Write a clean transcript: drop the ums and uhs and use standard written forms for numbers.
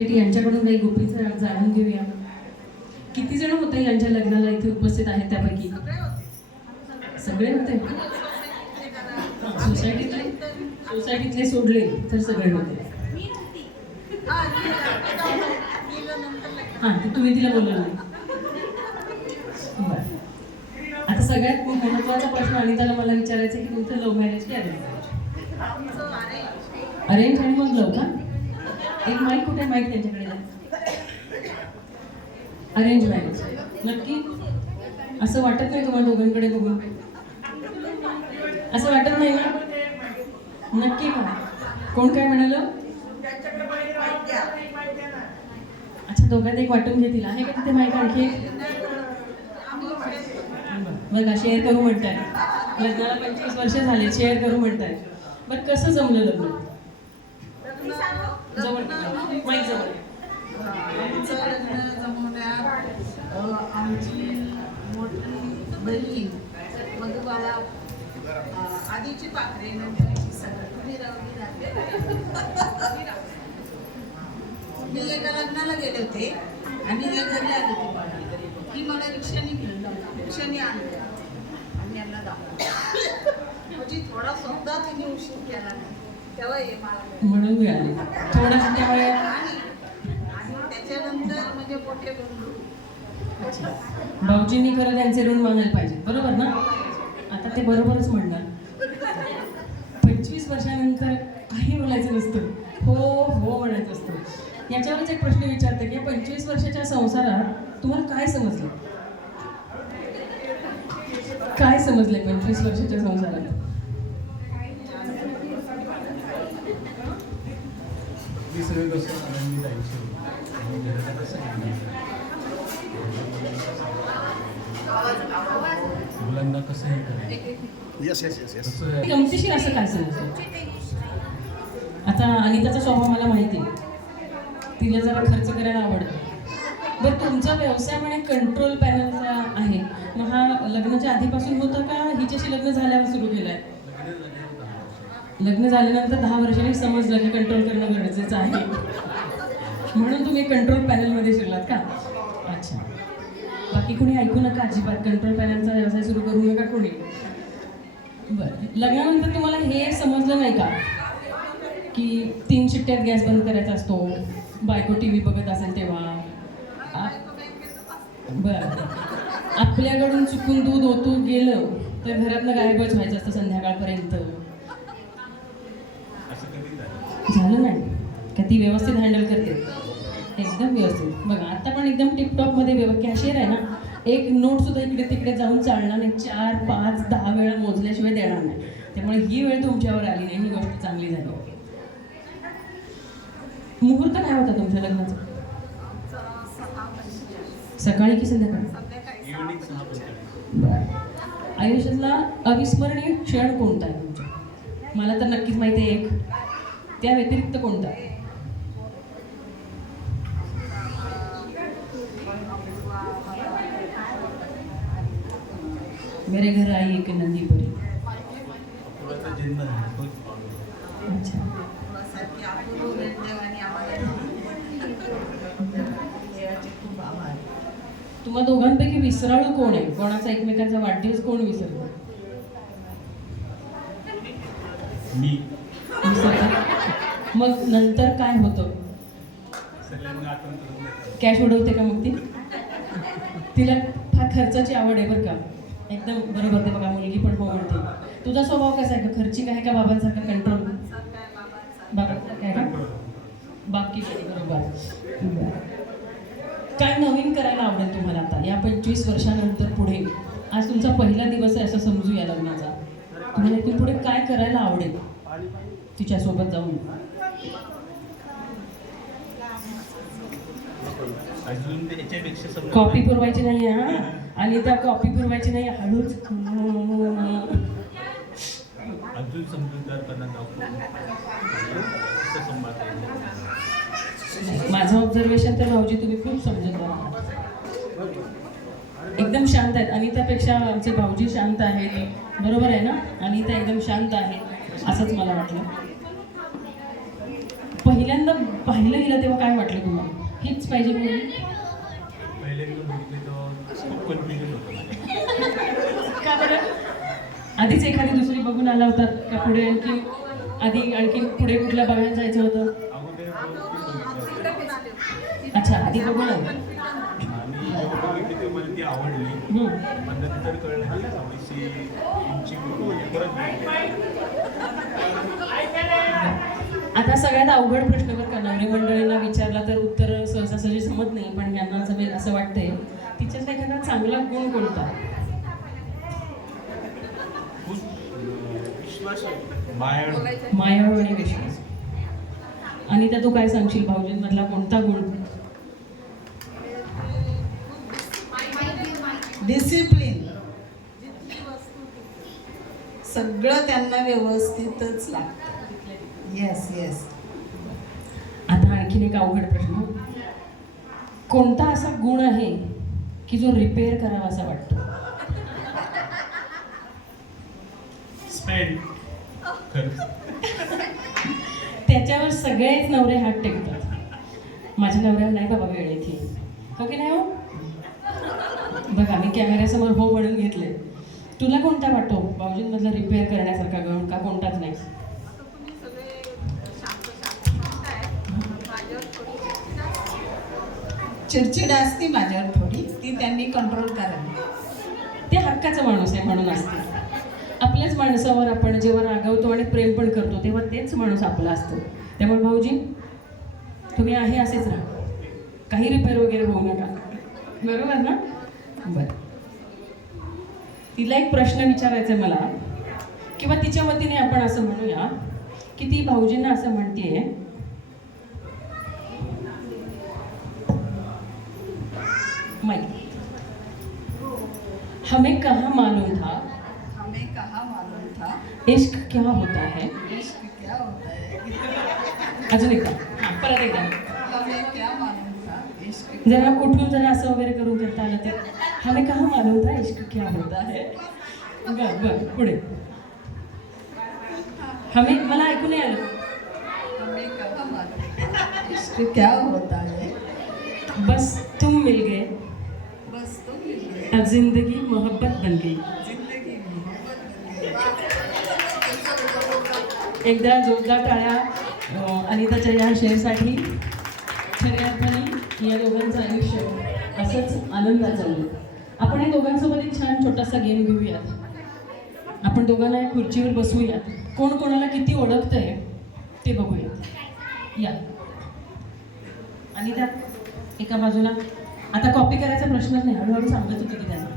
यांच्याकडून काही गोपीचं जाणून घेऊया. किती जण होते यांच्या लग्नाला इथे उपस्थित आहेत त्यापैकी? सगळे होते. सोसायटीतले सोडले तर सगळे होते. हां, तुम्ही तिला बोलला नाही. बरं, आता सगळ्यात महत्त्वाचा प्रश्न अनिताला मला विचारायचा की तुमचं लव्ह मॅरेज की अरेंज मॅरेज? अरेंज आणि मग लव्ह का? एक माईक कुठे? माईक त्यांच्याकडे द्या. अरेंज मॅरेज नक्की? असं वाटत नाही तुम्हाला दोघांकडे बघून? असं वाटत नाही ना? नक्की का? कोण काय म्हणालं? अच्छा, दोघांत एक वाटून घेतील. आहे का तिथे माईक आणखी? बघा, शेअर करू म्हणताय. लग्नाला 25 वर्ष झाले, शेअर करू म्हणताय. बरं, कसं जमलं लग्न? जवळ माईक जवळ. आमचं लग्न जमवण्यात आमची मोठी बहीण मधुबाला आधीची पाखरे नंतरची सगळं मी एका लग्नाला गेले होते आणि हे घरी आले होते. की मला रिक्षाने आणलं आणि यांना दाखवलं. म्हणजे थोडा सुद्धा तिने उशीर केला नाही. तेव्हा हे मला म्हणून मिळाले थोडंसं त्यामुळे. आणि त्याच्यानंतर म्हणजे मोठे बंधू. भाऊजींनी खरं त्यांचे ऋण मानायला पाहिजे, बरोबर ना? आता ते बरोबरच म्हणणार. 25 वर्षानंतर काही बोलायचं नसतं, हो हो म्हणायचं असतं. याच्यावरच एक प्रश्न विचारते की 25 वर्षाच्या संसारात तुम्हाला काय समजलं? काय समजलंय 25 वर्षाच्या संसारात? सगळे कसं आनंदी जायचं मुलांना कसं हे करायचं. गमतीशीर असं काय समजलं? आता अनिताचा स्वभाव मला माहिती आहे, तिला जरा खर्च करायला आवडतं. बरं, तुमचा व्यवसाय म्हणे कंट्रोल पॅनलचा आहे, मग हा लग्नाच्या आधीपासून होता का हिच्याशी लग्न झाल्यावर सुरू केलाय? लग्न झाल्यानंतर 10 वर्षांनी समजलं की कंट्रोल करणं गरजेचं आहे, म्हणून तुम्ही कंट्रोल पॅनलमध्ये शिरलात का? अच्छा, बाकी कोणी ऐकू नका अजिबात, कंट्रोल पॅनलचा व्यवसाय सुरू करू नका कोणी. बरं, लग्नानंतर तुम्हाला हे समजलं नाही का की 3 शिट्ट्यात गॅस बंद करायचा असतो, बायको TV बघत असेल तेव्हा? बरं, आपल्याकडून चुकून दूध ओतून गेलं तर घरातनं गायबच व्हायचं असतं संध्याकाळपर्यंत. झालं नाही का? ती व्यवस्थित हँडल करते, एकदम व्यवस्थित. बघा, आता पण एकदम टिपटॉपमध्ये कॅशियर आहे ना, एक नोट सुद्धा इकडे तिकडे जाऊन चालणार नाही, 4, 5, 10 वेळा मोजल्याशिवाय देणार नाही. त्यामुळे ही वेळ तुमच्यावर आली नाही, ही गोष्ट चांगली झाली. मुहूर्त काय होता तुमच्या लग्नाचा? सकाळी की संध्याकाळी? आयुष्यातला अविस्मरणीय क्षण कोणता आहे तुमचा? मला तर नक्कीच माहिती आहे एक, त्या व्यतिरिक्त कोणता? मेरे घर आई एक नंदी परी. अच्छा, तुम्हा दोघांपैकी विसराळू कोण आहे? कोणाचा एकमेकांचा वाढदिवस कोण विसरतो? मी. मग नंतर काय होतं? कॅश उडवते का मग ती? तिला फार खर्चाची आवड आहे बरं का, एकदम बरोबर. ते बघा, मुलगी पण हो म्हणते. तुझा स्वभाव कसा आहे का? खर्चिक आहे का बाबांसारखा कंट्रोल? बाबांसारखा आहे का? बाकी बरोबर. काय नवीन करायला आवडेल तुम्हाला आता या 25 वर्षानंतर पुढे? आज तुमचा पहिला दिवस आहे असं समजू या लग्नाचा. तुम्हाला इथून पुढे काय करायला आवडेल तिच्यासोबत जाऊन? कॉपी पुरवायची नाही हा, आणि त्या कॉपी पुरवायची नाही, हळूच. अजून समजूतदारपणा माझं ऑब्झर्वेशन तर भाऊजी तुम्ही खूप समजूतदार आहात, एकदम शांत आहेत. अनितापेक्षा आमचे भाऊजी शांत आहेत, बरोबर आहे ना? अनिता एकदम शांत आहे असंच मला वाटलं. पहिल्यांदा पाहिलं गेलं तेव्हा काय वाटलं तुम्हाला? पाहिजे मुलगी? पहिले दिवस बघितले तर खूप कन्फ्युजन होतं मला. का बरं? आधीच एखादी दुसरी बघून आला होता का पुढे आणखी आणखी पुढे कुठल्या बघायला जायचं होतं? अगोदर बघितलं अच्छा, आधी बघून आलं. आणि जेव्हा बघितली तेव्हा मला ती आवडली. हम्म. पण नंतर कळलं की थोडीशी इंची परत बघितली. आता सगळ्यात अवघड प्रश्न बरं का, नवरी मंडळींना विचारला तर उत्तर सहजासहजी जमत नाही, पण यांना असं वाटतंय तिच्यात एखादा चांगला गुण कोणता? खूप विश्वास मायाळू. मायाळू आणि विश्वास. आणि त्या तू काय सांगशील भाऊजींमधला कोणता गुण? डिसिप्लिन. सगळं त्यांना व्यवस्थितच लागतं. Yes yes. आता आणखीन एक अवघड प्रश्न, कोणता असा गुण आहे की जो रिपेअर करावा असा वाटतो? स्पेंड खर्च. त्याच्यावर सगळेच नवरे हात टेकतात. माझ्या नवऱ्यावर नाही बाबा वेळ येते, हो की नाही हो? बघा मी कॅमेऱ्यासमोर हो म्हणून घेतले. तुला कोणता वाटतो भाऊजींमधला रिपेअर करण्यासारखा गुण, का कोणताच नाही? चिडचिड असते माझ्यावर थोडी, ती त्यांनी कंट्रोल करावी. ते हक्काचा माणूस आहे म्हणून असते. आपल्याच माणसावर आपण जेव्हा रागवतो आणि प्रेम पण करतो तेव्हा तेच माणूस आपला असतो. त्यामुळे भाऊजी तुम्ही आहे असेच राहा, काही रिपेअर वगैरे होऊ नका, बरोबर ना? बरं, तिला एक प्रश्न विचारायचा आहे मला, किंवा तिच्या वतीने आपण असं म्हणूया की ती भाऊजींना असं म्हणतेय, हमें कहाँ मालूम था इश्क क्या होता है. इश्क क्या होता है. अजून एकदा, परत एकदा हमें क्या मालूम था इश्क. जरा उठून जरा असं वगैरे करून करता आलं तर, हमें कहाँ मालूम था इश्क क्या होता है. बरं पुढे. हमें, मला ऐकू नाही आलं. हमें कहाँ मालूम था इश्क क्या होता है. बस तुम मिल गए, बस तुम मिल गए, अब जिंदगी मोहब्बत बन गई. जिंदगी मोहब्बत बन गई. एकदा जोरदार टाळ्या अनिताच्या या शेअरसाठी. खऱ्या अर्थाने या दोघांचं आयुष्य असंच आनंदात जाऊ. आपण या दोघांसोबत एक छान छोटासा गेम घेऊयात. आपण दोघांना या खुर्चीवर बसवूयात, कोण कोणाला किती ओळखतंय ते बघूयात. या अनिता एका बाजूला. आता कॉपी करायचा प्रश्नच नाही, हळूहळू सांगत होती की त्यांना.